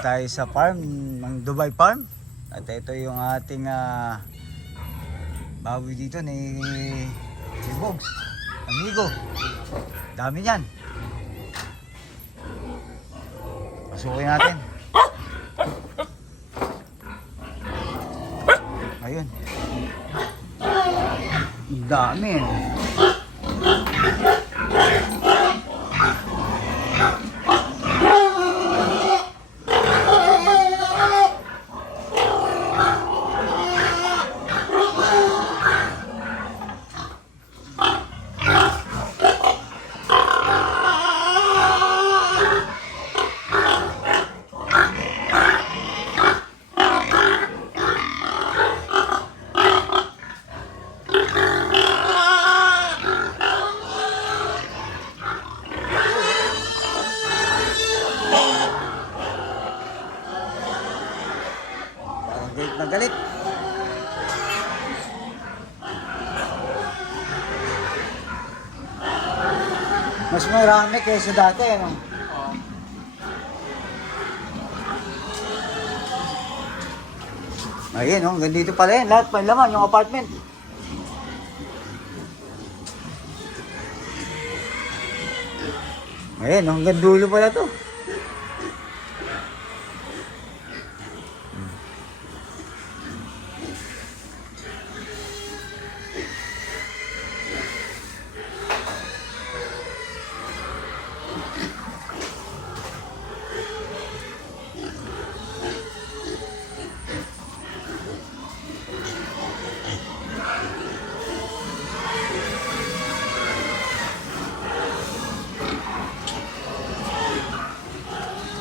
tayo sa farm, ng Dubai Farm. At ito yung ating baboy dito ni Bogs, amigo. Dami niyan. Pasukin natin. Ayun. Dami. Galit na galit. Mas marami kaysa dati, ano? Ayun, oh, hanggang dito pala yan. Lahat pa laman, yung apartment. Ayun, oh, hanggang dulo pala to.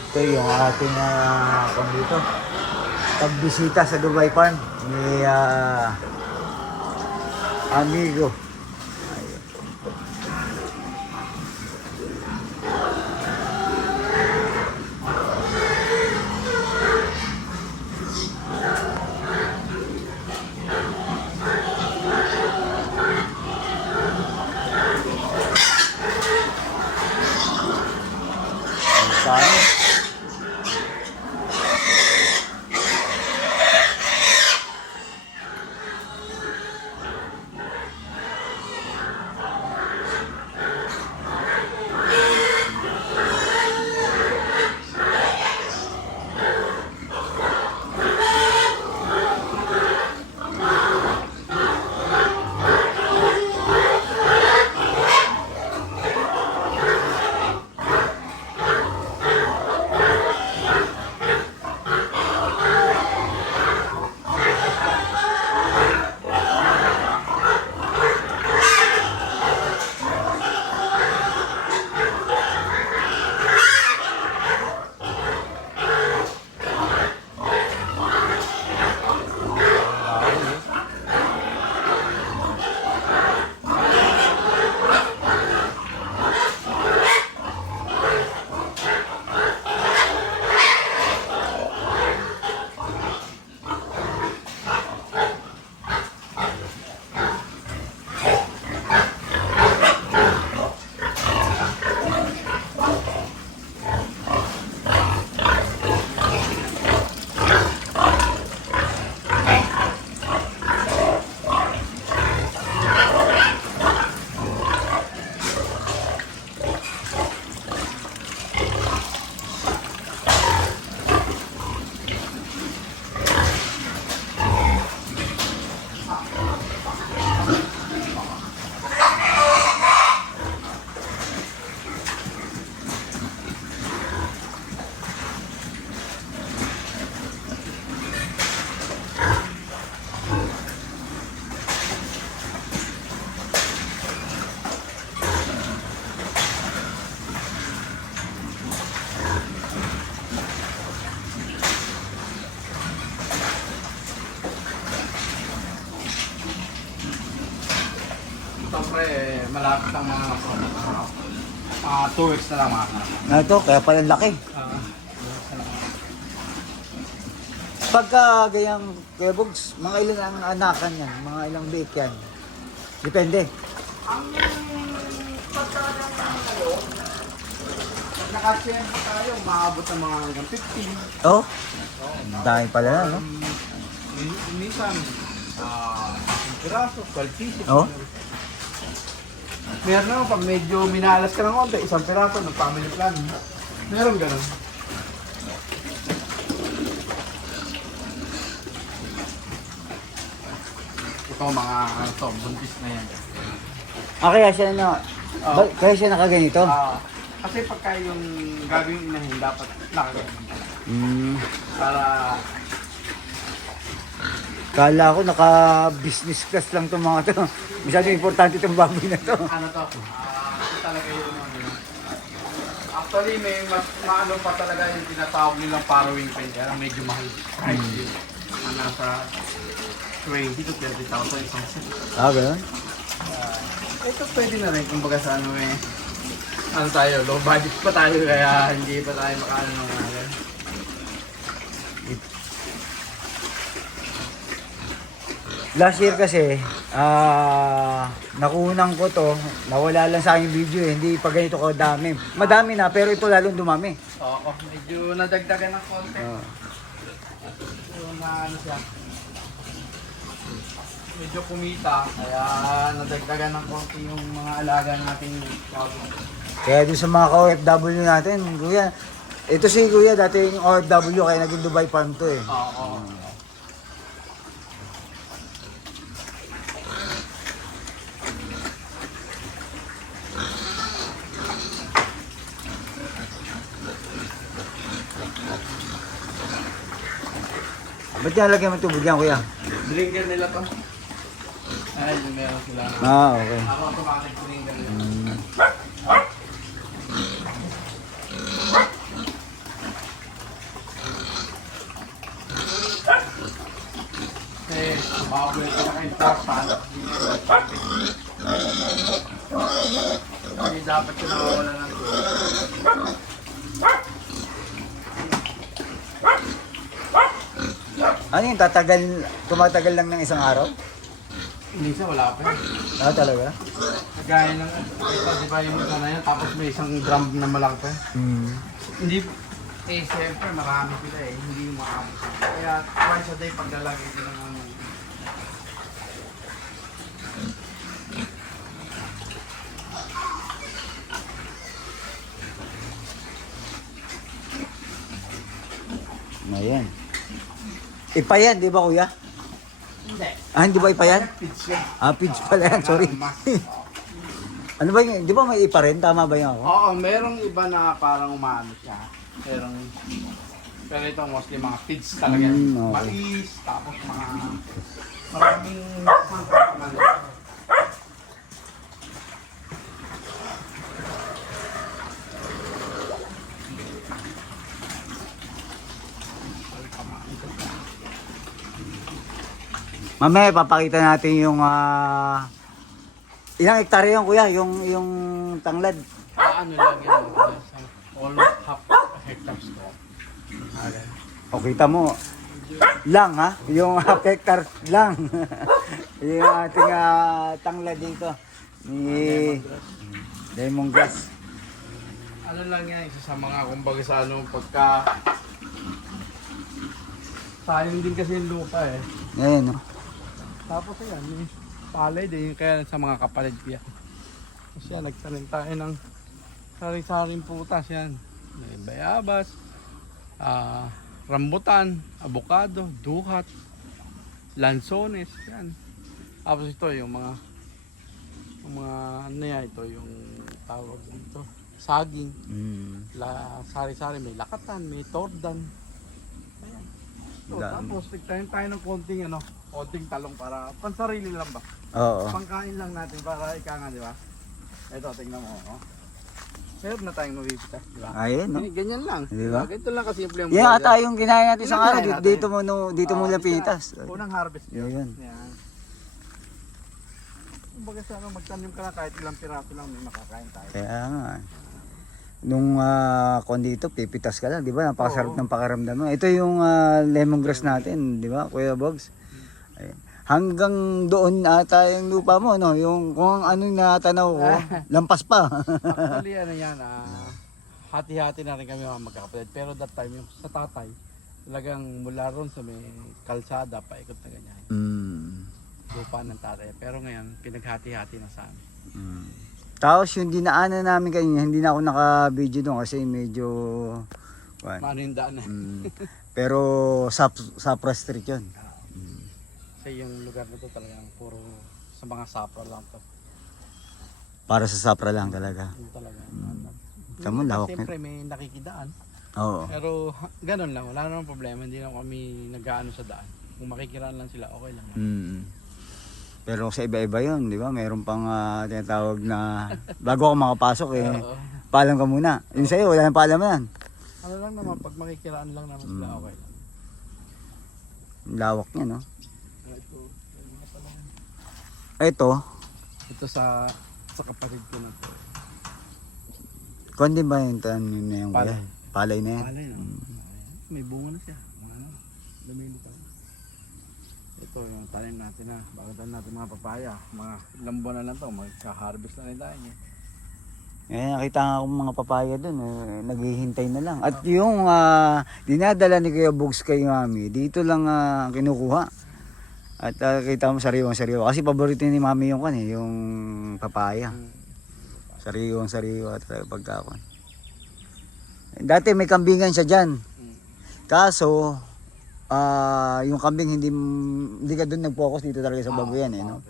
Ito yung ating dito, pagbisita sa Dubai Farm ni amigo. Ayun. Siyempre, malapit ang mga 2 weeks na lang mga anak. Ito, kaya pala laki. Pagka gayang Kuya Bogs, mga ilan ang anakan yan? Mga ilang bake yan? Depende. Ang pagkakadang ng Pag naka-tempo tayo, maabot ng mga hanggang 15. Oh, dahil pala na, no? Minsan, 10 piraso, 12 pieces. Oh. Meron naman pag medyo minalas ka ng konti, 1 piraso ng family plan. Meron ganun. Ito mga buntis na yan. Kaya siya na, kaya siya nakaganito? Kasi pagka yung gagawin inahin, dapat nakaganyan. Para Kala ko naka-business class lang itong mga to. Masyado importante itong baboy na to. ano to, ito talaga yung ano. Actually, may mas maano pa talaga yung tinatawag nilang farrowing pen. Kaya medyo mahal price yun. Nasa 20 to 30,000 isang set. Ganun? Ito pwede na rin, kumbaga sa ano ano tayo, low budget pa tayo kaya hindi pa tayo makaano ng mga. Last year kasi, nakunan ko to, nawala lang sa aking video eh, hindi pa ganito kadami. Madami na, pero ito lalong dumami. Oo, medyo nadagdagan ng konti. Yung ano siya. Medyo kumita, kaya nadagdagan ng konti yung mga alaga nating bago. Kaya dun sa mga ka-OFW natin, kuya, ito si kuya dati yung OFW kaya naging Dubai Farm to eh. Oo. Ba't nalagyan mo tubig yan kuya? Drinker nila to. Ay, yung meron sila. Okay. Ako automatic drinker nila. Eh, baboy ko na kayo tapan. Hindi dapat ko nawawala ng tubig. Ano yung tumatagal lang ng isang araw? Minsan wala pa yun. Talaga? Kagaya ng, ito di ba yung mga na yan, tapos may isang drum na malaki pa. Hindi, siyempre marami sila eh, hindi yung maabot. Kaya twice a day paglalagay ko ng ano. Ayan. Ipa yan, di ba kuya? Hindi. Hindi ba ipa yan? Pitch yan. Pitch pala yan, sorry. Ano ba yung, di ba may ipa rin? Tama ba yun ako? Oo, merong iba na parang umaano siya. Pero ito mostly mga feeds talaga. Okay. Mais, tapos mga maraming mga. Mamaya papakita natin yung ilang hektarya yun kuya, yung tanglad. Ano lang yan, almost half hectares ko. O kita mo, lang yung half hectare lang. Yung ating tanglad dito. Ni lemongrass. Ano lang yan, isa sa mga kumbaga sa ano, pagka sayang din kasi yung lupa eh. Ayan no. Tapos yan, yung palay din, kaya sa mga kapatid ko yan. Kasi yan, nagtanim tayo ng sari-saring putas yan. May bayabas, rambutan, abukado, duhat, lansones, yan. Tapos ito yung mga ano yan, ito yung tawag dito, saging, sari-sari, may lakatan, may tordan. Ayan. So, tapos nagtanim tayo ng konting talong para pansarili lang ba? Oo. Pangkain lang natin para ikangan, di ba? Ito, tingnan mo. Meron na tayong mabibitas, di ba? Ayun no. Ganyan lang. Di ba? Ganito lang kasimple yung Yan ata yung kinain natin isang araw. Kinain natin. Dito mo lang pinitas. Unang harvest yun. Yan. Yan. Kumbaga sana magtanim ka na kahit ilang piraso lang may makakain tayo. Kaya nga. Nung kung dito, pipitas ka lang, di ba? Napakasarap ng pakiramdam mo. Ito yung lemongrass natin, di ba, Kuya Bogs? Ayan. Hanggang doon ata yung lupa mo, no? Yung kung ano yung natanaw ko, lampas pa. Actually, ano yan, hati-hati na rin kami mga magkakapatid. Pero that time, yung sa tatay, talagang mula ron sa may kalsada, paikot na ganyan. Lupa ng tatay. Pero ngayon, pinaghati-hati na sa amin. Tapos yung dinaanan namin kanina, hindi na ako naka-video doon kasi medyo... Mano yung daan na. Pero Sapra Street yun. Kasi yung lugar na to talagang puro sa mga sapra lang to. Para sa Sapra lang talaga. Yung talaga. Tama, lawak Siyempre may nakikidaan. Oo. Pero ganun lang, wala namang problema. Hindi na kami nag-aano sa daan. Kung makikiraan lang sila, okay lang. Pero sa iba-iba yun, di ba? Mayroon pang tinatawag na bago ako makapasok paalam ka muna. Yung sa'yo, wala nang paalam yan. Ano lang naman, pag makikiraan lang naman sila, okay lang. Lawak niya, no? Ito Ito, sa kapatid ko na to. kundi ba yung tanim na yung Palay. Palay na yan? Palay na. May bunga na siya. Lumili pa. Ito yung tanim natin na. Bagutan natin mga papaya. Mga ilang buwan na lang to. Magka-harvest na rin tayo. Nakita nga akong mga papaya doon, naghihintay na lang. At yung dinadala ni Kuya Bugs kay Mami, dito lang kinukuha. At kita mo sariwang-sariwa. Kasi paborito ni Mami yung yung papaya. Sariwang-sariwa talaga pagkakon. Dati may kambingan siya dyan. Kaso, yung kambing hindi ka doon nag-focus dito talaga sa Babuyan no?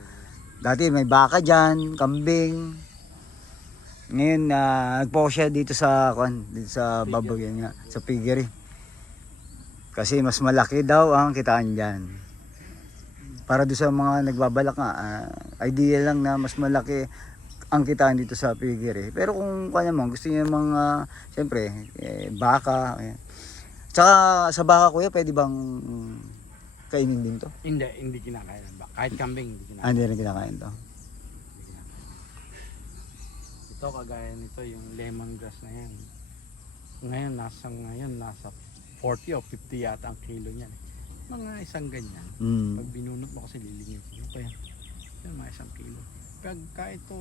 Dati may baka dyan, kambing. Ngayon, nag-focus siya dito sa Babuyan nga, sa piggery. Kasi mas malaki daw ang kitaan dyan. Para doon sa mga nagbabalak nga, idea lang na mas malaki ang kitaan dito sa piggery. Pero kung kanya mo, gusto niya mga, siyempre, baka. Tsaka sa baka, kuya, pwede bang kainin din to? Hindi kinakain. Kahit kambing, hindi kinakain. Hindi rin kinakain to. Ito kagaya nito yung lemongrass na yan. Ngayon nasa 40 o 50 yata ang kilo niyan. Mga isang ganyan. Pag binunot mo kasi lilingin. Ano pa yan? Yan mga isang kilo. Pagka ito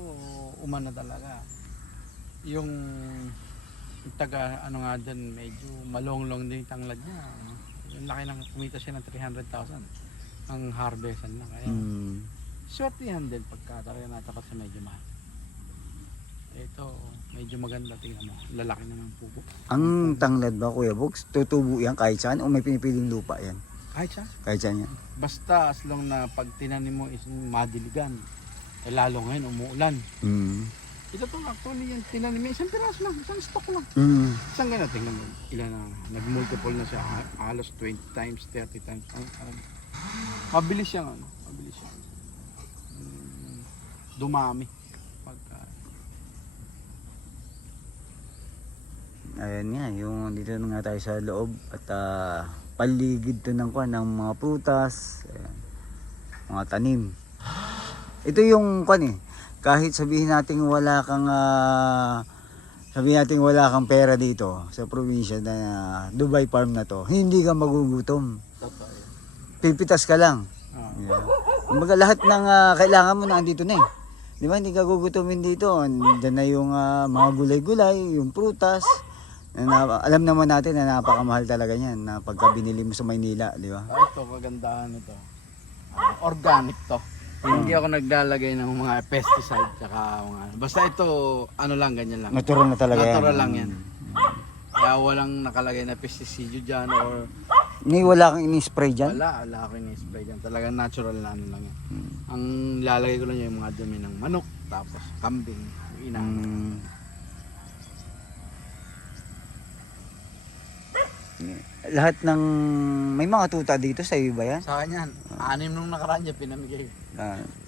umana talaga. Yung taga ano nga dyan, medyo malong-long din yung tanglad niya. Yung laki ng kumita siya ng 300,000 ang harvestan na. Kaya swerte yan din pagka talaga natapat sa medyo mahal. Ito, medyo maganda, tingnan mo. Lalaki na ng pupo. Ang tanglad ba, Kuya Bugs? Tutubo yan kahit saan o may pinipiling lupa yan? Kahit siya. Kahit saan yan? Basta as long na pag tinanim mo is madiligan. Eh lalo ngayon, umuulan. Ito to, actually yung tinanim mo, isang piraso lang, isang stock lang. Isang ganyan, tingnan mo. Ilan na, nag-multiple na siya. Halos 20 times, 30 times. Mabilis siyang mabilis siyang dumami. Ayan nga, yung dito na nga tayo sa loob at paligid to ng mga prutas, ayan, mga tanim. Ito yung kahit sabihin natin wala kang pera dito sa probinsya na Dubai Farm na to, hindi ka magugutom. Pipitas ka lang. Yeah. Kumbaga lahat ng kailangan mo na andito na eh. Di ba, hindi ka gugutomin dito. Diyan na yung mga gulay-gulay, yung prutas. Alam naman natin na napakamahal talaga niyan na pagka binili mo sa Maynila, di ba? Ito, kagandahan ito. Organic to. Hindi ako naglalagay ng mga pesticide tsaka mga basta ito, ano lang, ganyan lang. Natural na talaga Natural lang yan. Kaya walang nakalagay na pesticide dyan or wala kang ini-spray dyan? wala ako ini-spray dyan. Talagang natural na ano lang yan. Ang lalagay ko lang yung mga dumi ng manok, tapos kambing, inang. Lahat ng may mga tuta dito sa iyo ba yan? Sa kanya, 6 nung nakaraan niya pinamigay.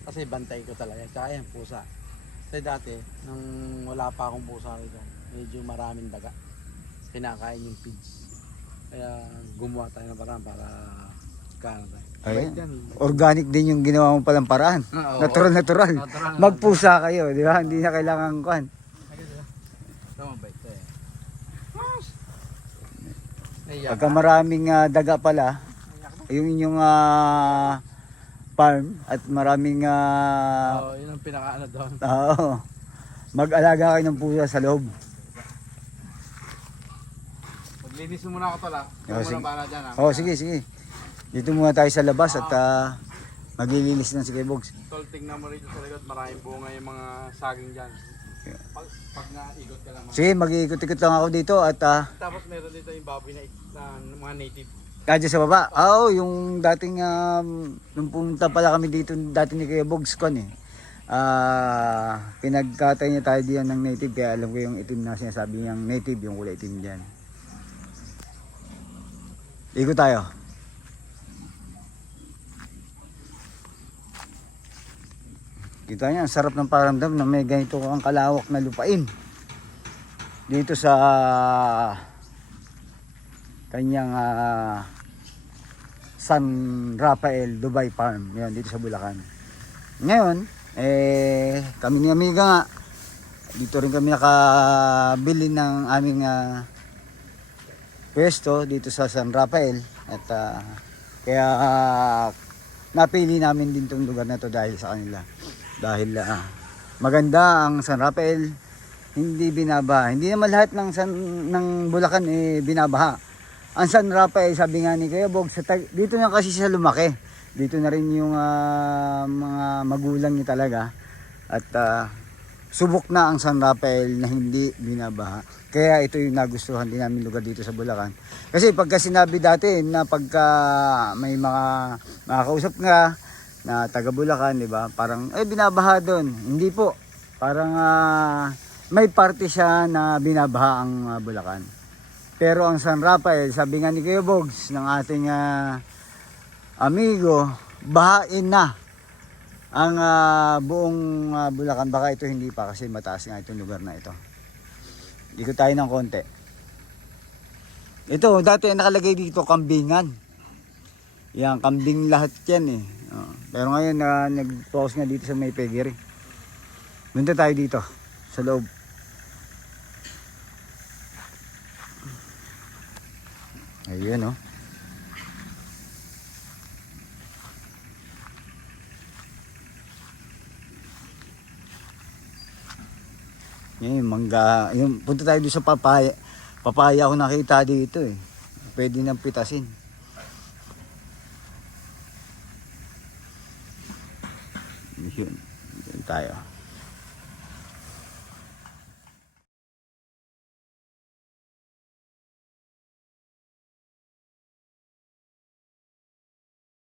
Kasi bantay ko talaga. Tsaka yan, pusa. Kasi dati, nung wala pa akong pusa rito, medyo maraming daga. Pinakain yung pigs. Kaya gumawa tayo ng paraan para kano tayo. Ayan. Organic din yung ginawa mo palang paraan. Natural. Natural. Magpusa kayo, di ba? Hindi na kailangan kuhan. Ito mabait to eh. Pagka maraming daga pala, yung inyong farm at maraming yun ang pinakaano doon. mag-alaga kayo ng pusa sa loob. Linis mo muna ako tol ha. Oh, Ikaw sige. muna bahala dyan ha. Oh, sige, sige. Dito muna tayo sa labas at maglilinis na si Kuya Bogs. Tol, tingnan mo rito sa likod. Maraming bunga yung mga saging dyan. Pag naikot ka lang. Sige, mag-iikot-ikot lang ako dito at Tapos meron dito yung baboy na mga native. Kadya sa baba. Oo, yung dating nung pumunta pala kami dito dati ni Kuya Bogs kon eh. Pinagkatay niya tayo diyan ng native kaya alam ko yung itim na sinasabi niyang native, yung kulay itim diyan. Ikot tayo. Kita niya, ang sarap ng paramdam na may ganito kang kalawak na lupain. Dito sa kanyang San Rafael Dubai Farm. Yan, dito sa Bulacan. Ngayon, kami ni Amiga nga, dito rin kami nakabili ng aming pwesto dito sa San Rafael. At kaya napili namin din tong lugar na to dahil sa kanila. Dahil maganda ang San Rafael, hindi binabaha. Hindi naman lahat ng Bulacan binabaha. Ang San Rafael, sabi nga ni Kuya Bogs, dito na kasi siya lumaki. Dito na rin yung mga magulang niya talaga. At subok na ang San Rafael na hindi binabaha. Kaya ito yung nagustuhan din namin lugar dito sa Bulacan. Kasi pagka sinabi dati na pagka may mga makakausap nga na taga Bulacan, di ba? Parang binabaha doon. Hindi po. Parang may parte siya na binabaha ang Bulacan. Pero ang San Rafael, sabi nga ni Kuya Bogs ng ating amigo, bahain na ang buong Bulacan. Baka ito hindi pa kasi mataas nga itong lugar na ito. Ikot tayo ng konti. Ito, dati nakalagay dito kambingan. Yan, kambing lahat yan eh. Pero ngayon nag-focus nga dito sa may pegiri. Punta tayo dito sa loob. Ayan oh. Yan, mangga. Yung, punta tayo dito sa papaya. Papaya ako nakita dito eh. Pwede nang pitasin. Yun. Yun tayo.